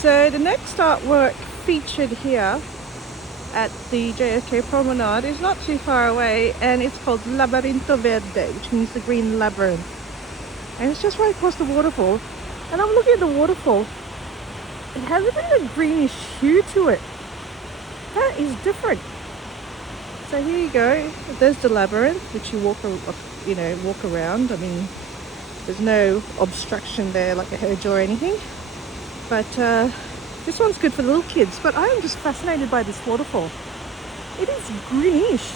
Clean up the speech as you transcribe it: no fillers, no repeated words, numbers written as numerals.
So the next artwork featured here at the JFK Promenade is not too far away, and it's called Labyrinto Verde, which means the green labyrinth. And it's just right across the waterfall. And I'm looking at the waterfall. It has a bit of a greenish hue to it. That is different. So here you go. There's the labyrinth, which you walk around. I mean, there's no obstruction there like a hedge or anything. But this one's good for little kids. But I am just fascinated by this waterfall. It is greenish.